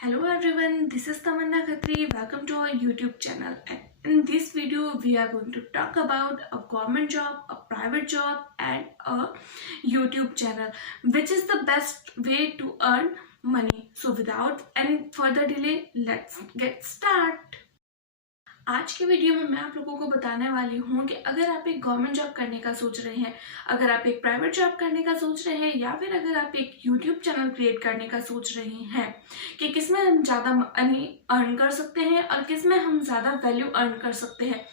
Hello everyone, this is Tamanna Khatri. Welcome to our YouTube channel. And in this video, we are going to talk about a government job, a private job, and a YouTube channel, which is the best way to earn money. So without any further delay, let's get started. आज के video में मैं आप लोगों को बताने वाली हूँ कि अगर आप एक गवर्नमेंट जॉब करने का सोच रहे हैं, अगर आप एक प्राइवेट जॉब करने का सोच रहे हैं, या फिर अगर आप एक यूट्यूब चैनल क्रिएट करने का सोच रहे हैं कि किस में हम ज़्यादा मनी अर्न कर सकते हैं और किस में हम ज़्यादा वैल्यू अर्न कर सकते हैं,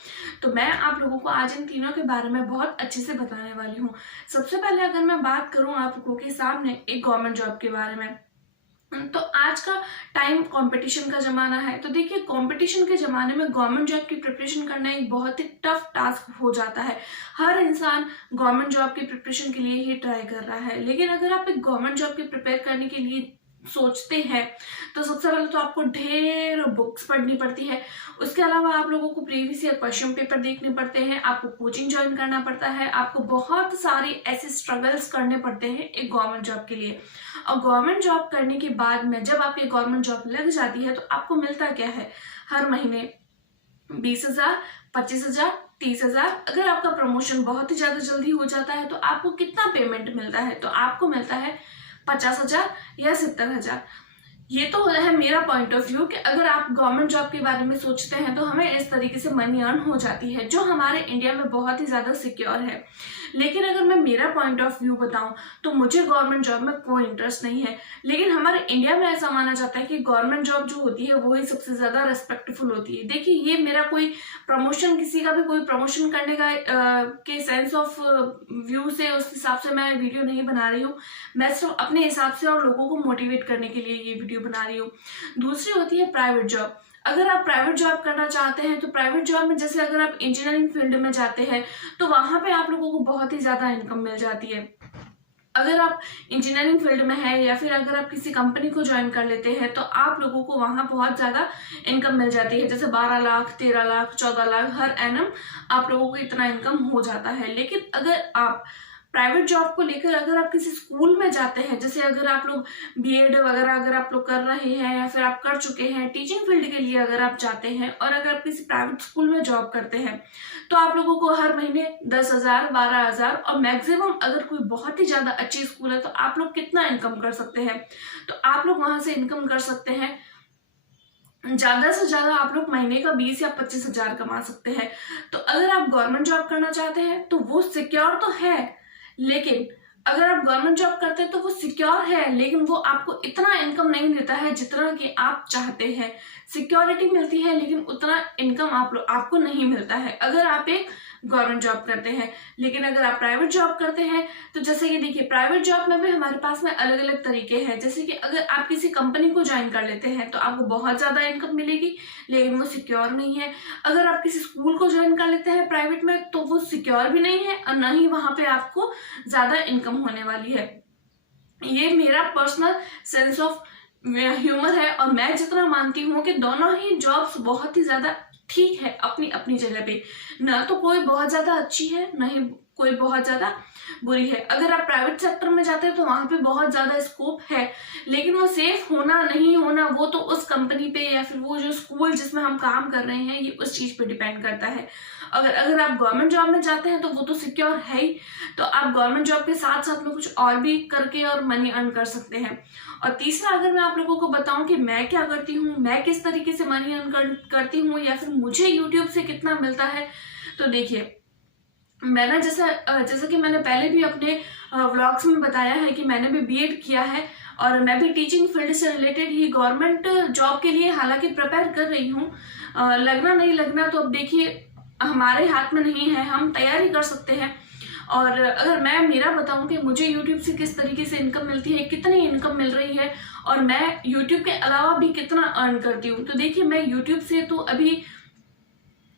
तो मैं आप लोगों को आज इन तीनों के बारे में बहुत अच्छे से बताने वाली हूँ। सबसे पहले अगर मैं बात करूँ आप लोगों के सामने एक गवर्नमेंट जॉब के बारे में, तो आज का टाइम कंपटीशन का ज़माना है। तो देखिए, कंपटीशन के ज़माने में गवर्नमेंट जॉब की प्रिपरेशन करना एक बहुत ही टफ टास्क हो जाता है। हर इंसान गवर्नमेंट जॉब की प्रिपरेशन के लिए ही ट्राई कर रहा है, लेकिन अगर आप एक गवर्नमेंट जॉब की प्रिपेयर करने के लिए सोचते हैं तो सबसे पहले तो आपको ढेर बुक्स पढ़नी पड़ती है। उसके अलावा आप लोगों को प्रीवियस ईयर क्वेश्चन पेपर देखने पड़ते हैं, आपको कोचिंग ज्वाइन करना पड़ता है, आपको बहुत सारे ऐसे स्ट्रगल्स करने पड़ते हैं एक गवर्नमेंट जॉब के लिए। और गवर्नमेंट जॉब करने के बाद में जब आपकी गवर्नमेंट जॉब लग जाती है तो आपको मिलता क्या है, हर महीने 20,000, 25,000, 30,000। अगर आपका प्रमोशन बहुत ही ज़्यादा जल्दी हो जाता है तो आपको कितना पेमेंट मिलता है, तो आपको मिलता है 50,000 या 70,000। ये तो है मेरा पॉइंट ऑफ व्यू कि अगर आप गवर्नमेंट जॉब के बारे में सोचते हैं तो हमें इस तरीके से मनी अर्न हो जाती है, जो हमारे इंडिया में बहुत ही ज़्यादा सिक्योर है। लेकिन अगर मैं मेरा पॉइंट ऑफ व्यू बताऊं तो मुझे गवर्नमेंट जॉब में कोई इंटरेस्ट नहीं है। लेकिन हमारे इंडिया में ऐसा माना जाता है कि गवर्नमेंट जॉब जो होती है वही सबसे ज़्यादा रेस्पेक्टफुल होती है। देखिए, ये मेरा कोई प्रमोशन, किसी का भी कोई प्रमोशन करने का के सेंस ऑफ व्यू से, उस हिसाब से मैं वीडियो नहीं बना रही हूँ। मैं सिर्फ अपने हिसाब से और लोगों को मोटिवेट करने के लिए ये वीडियो बना रही हूँ। दूसरी होती है प्राइवेट जॉब। अगर आप प्राइवेट जॉब करना चाहते हैं तो प्राइवेट जॉब में, जैसे अगर आप इंजीनियरिंग फील्ड में जाते हैं तो वहां पे आप लोगों को बहुत ही ज़्यादा इनकम मिल जाती है। अगर आप इंजीनियरिंग फील्ड में है या फिर अगर आप किसी कंपनी को ज्वाइन कर लेते हैं तो आप लोगों को वहाँ बहुत ज़्यादा इनकम मिल जाती है, जैसे 12 लाख, 13 लाख, 14 लाख हर एनम आप लोगों को इतना इनकम हो जाता है। लेकिन अगर आप प्राइवेट जॉब को लेकर अगर आप किसी स्कूल में जाते हैं, जैसे अगर आप लोग बीएड वगैरह अगर आप लोग कर रहे हैं या फिर आप कर चुके हैं, टीचिंग फील्ड के लिए अगर आप जाते हैं और अगर आप किसी प्राइवेट स्कूल में जॉब करते हैं तो आप लोगों को हर महीने 10,000, 12,000 और मैक्सिमम अगर कोई बहुत ही ज़्यादा अच्छी स्कूल है तो आप लोग कितना इनकम कर सकते हैं, तो आप लोग वहाँ से इनकम कर सकते हैं ज़्यादा से ज़्यादा आप लोग महीने का 20 या 25,000 कमा सकते हैं। तो अगर आप गवर्नमेंट जॉब करना चाहते हैं तो वो सिक्योर तो है, लेकिन अगर आप गवर्नमेंट जॉब करते हैं तो वो सिक्योर है, लेकिन वो आपको इतना इनकम नहीं देता है जितना कि आप चाहते हैं। सिक्योरिटी मिलती है लेकिन उतना इनकम आपको नहीं मिलता है अगर आप एक गवर्नमेंट जॉब करते हैं। लेकिन अगर आप प्राइवेट जॉब करते हैं तो जैसे कि देखिए, प्राइवेट जॉब में भी हमारे पास में अलग अलग तरीके हैं। जैसे कि अगर आप किसी कंपनी को ज्वाइन कर लेते हैं तो आपको बहुत ज़्यादा इनकम मिलेगी, लेकिन वो सिक्योर नहीं है। अगर आप किसी स्कूल को ज्वाइन कर लेते हैं प्राइवेट में तो वो सिक्योर भी नहीं है और ना ही वहाँ पे आपको ज़्यादा इनकम होने वाली है। ये मेरा पर्सनल सेंस ऑफ ह्यूमर है और मैं जितना मानती हूँ कि दोनों ही जॉब्स बहुत ही ज़्यादा ठीक है अपनी अपनी जगह पे। ना तो कोई बहुत ज़्यादा अच्छी है, ना ही कोई बहुत ज़्यादा बुरी है। अगर आप प्राइवेट सेक्टर में जाते हैं तो वहाँ पे बहुत ज़्यादा स्कोप है, लेकिन वो सेफ होना नहीं होना वो तो उस कंपनी पे या फिर वो जो स्कूल जिसमें हम काम कर रहे हैं, ये उस चीज़ पे डिपेंड करता है। अगर आप गवर्नमेंट जॉब में जाते हैं तो वो तो सिक्योर है ही, तो आप गवर्नमेंट जॉब के साथ साथ में कुछ और भी करके और मनी अर्न कर सकते हैं। और तीसरा, अगर मैं आप लोगों को बताऊं कि मैं क्या करती हूँ, मैं किस तरीके से मनी अर्न करती हूँ या फिर मुझे यूट्यूब से कितना मिलता है, तो देखिए, मैंने जैसा कि मैंने पहले भी अपने व्लॉग्स में बताया है कि मैंने भी बीएड किया है और मैं भी टीचिंग फील्ड से रिलेटेड ही गवर्नमेंट जॉब के लिए हालांकि प्रिपेयर कर रही हूँ। लगना नहीं लगना तो अब देखिए हमारे हाथ में नहीं है, हम तैयारी कर सकते हैं। और अगर मैं मेरा बताऊं कि मुझे YouTube से किस तरीके से इनकम मिलती है, कितनी इनकम मिल रही है और मैं YouTube के अलावा भी कितना अर्न करती हूँ, तो देखिए, मैं YouTube से तो अभी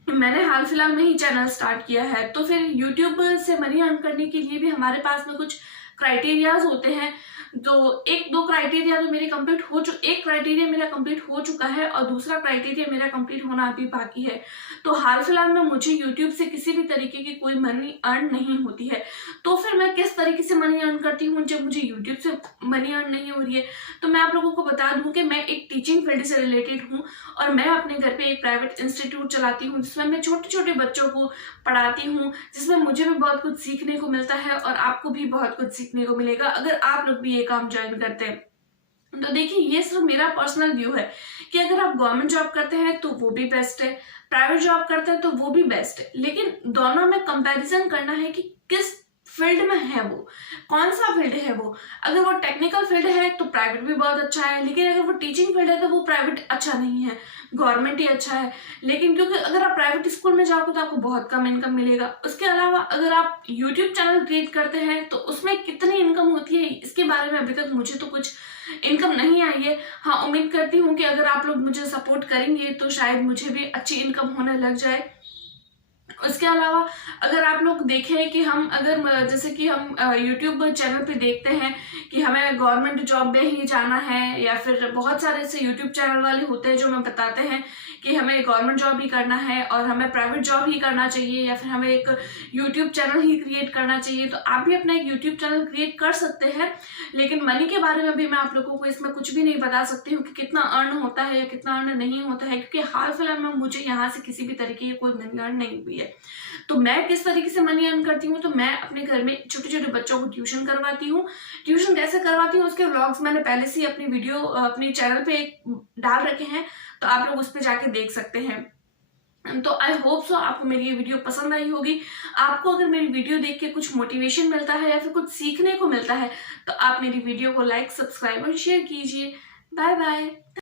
मैंने हाल फिलहाल में ही चैनल स्टार्ट किया है, तो फिर YouTube से मनी अर्न करने के लिए भी हमारे पास में कुछ क्राइटेरियाज होते हैं, तो एक दो क्राइटेरिया तो मेरे कंप्लीट हो एक क्राइटेरिया मेरा कंप्लीट हो चुका है और दूसरा क्राइटेरिया मेरा कंप्लीट होना अभी बाकी है। तो हाल फिलहाल में मुझे यूट्यूब से किसी भी तरीके की कोई मनी अर्न नहीं होती है। तो फिर मैं किस तरीके से मनी अर्न करती हूँ जब मुझे यूट्यूब से मनी अर्न नहीं हो रही है? तो मैं आप लोगों को बता दूं कि मैं एक टीचिंग फील्ड से रिलेटेड हूँ और मैं अपने घर पे एक प्राइवेट इंस्टीट्यूट चलाती हूँ जिसमें मैं छोटे छोटे बच्चों को पढ़ाती हूँ, जिसमें मुझे भी बहुत कुछ सीखने को मिलता है और आपको भी बहुत कुछ सीखने को मिलेगा अगर आप लोग भी ये काम ज्वाइन करते हैं। तो देखिए, ये सिर्फ मेरा पर्सनल व्यू है कि अगर आप गवर्नमेंट जॉब करते हैं तो वो भी बेस्ट है, प्राइवेट जॉब करते हैं तो वो भी बेस्ट है, लेकिन दोनों में कंपैरिजन करना है कि किस फील्ड में है वो, कौन सा फील्ड है वो। अगर वो टेक्निकल फील्ड है तो प्राइवेट भी बहुत अच्छा है, लेकिन अगर वो टीचिंग फील्ड है तो वो प्राइवेट अच्छा नहीं है, गवर्नमेंट ही अच्छा है। लेकिन क्योंकि अगर आप प्राइवेट स्कूल में जाओगे तो आपको बहुत कम इनकम मिलेगा। उसके अलावा अगर आप यूट्यूब चैनल क्रिएट करते हैं तो उसमें कितनी इनकम होती है इसके बारे में अभी तक मुझे तो कुछ इनकम नहीं आई है। हाँ, उम्मीद करती हूँ कि अगर आप लोग मुझे सपोर्ट करेंगे तो शायद मुझे भी अच्छी इनकम होने लग जाए। उसके अलावा अगर आप लोग देखें कि हम अगर जैसे कि हम यूट्यूब चैनल पे देखते हैं कि हमें गवर्नमेंट जॉब में ही जाना है, या फिर बहुत सारे ऐसे यूट्यूब चैनल वाले होते हैं जो हमें बताते हैं कि हमें गवर्नमेंट जॉब ही करना है और हमें प्राइवेट जॉब ही करना चाहिए, या फिर हमें एक यूट्यूब चैनल ही क्रिएट करना चाहिए। तो आप भी अपना एक यूट्यूब चैनल क्रिएट कर सकते हैं, लेकिन मनी के बारे में भी मैं आप लोगों को इसमें कुछ भी नहीं बता सकती हूँ कि कितना अर्न होता है या कितना अर्न नहीं होता है, क्योंकि हाल फिलहाल में मुझे यहाँ से किसी भी तरीके की कोई मनी अर्न नहीं हुई है। तो मैं किस तरीके से मनी अर्न करती हूँ, तो मैं अपने घर में छोटे छोटे बच्चों को ट्यूशन करवाती हूँ। ट्यूशन कैसे करवाती हूँ उसके व्लॉग्स मैंने पहले से ही अपनी वीडियो अपनी चैनल पे डाल रखे हैं, तो आप लोग उस पर जाके देख सकते हैं। तो आई होप सो आपको मेरी ये वीडियो पसंद आई होगी। आपको अगर मेरी वीडियो देख के कुछ मोटिवेशन मिलता है या फिर कुछ सीखने को मिलता है तो आप मेरी वीडियो को लाइक, सब्सक्राइब और शेयर कीजिए। Bye bye.